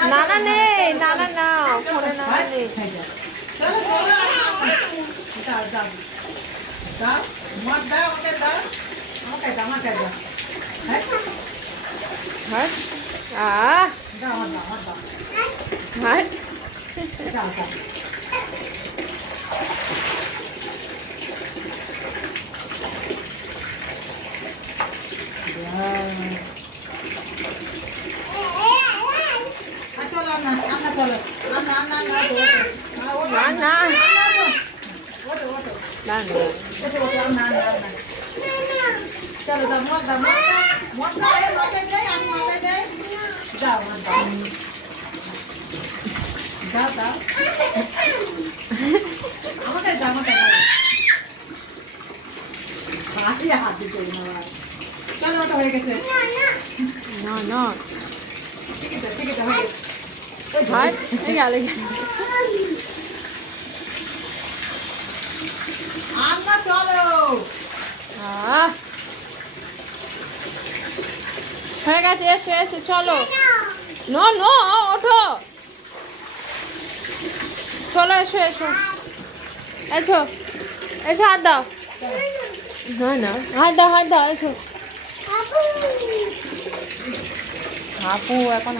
নানা নেই, নানা নাও, ফোনে নানা নেই। চলো দাও মত দাও মত দাও এই মতে দেই আমি মতে দেই দাও মত দাও দাও দাও আমাকে দাও আমাকে দাও বাকি হাত দিতে না চলো ওটা হয়ে গেছে না না ঠিক আছে হয়ে গেছে ভাই এই গেলে আমরা চলো হয়ে গেছে, এসো এসো চলো। নো নো ওঠো, চলো এসো এসো এসো এসো, হাত দাও। না না হাত দাও, হাত দাও, এসো। আপু এখন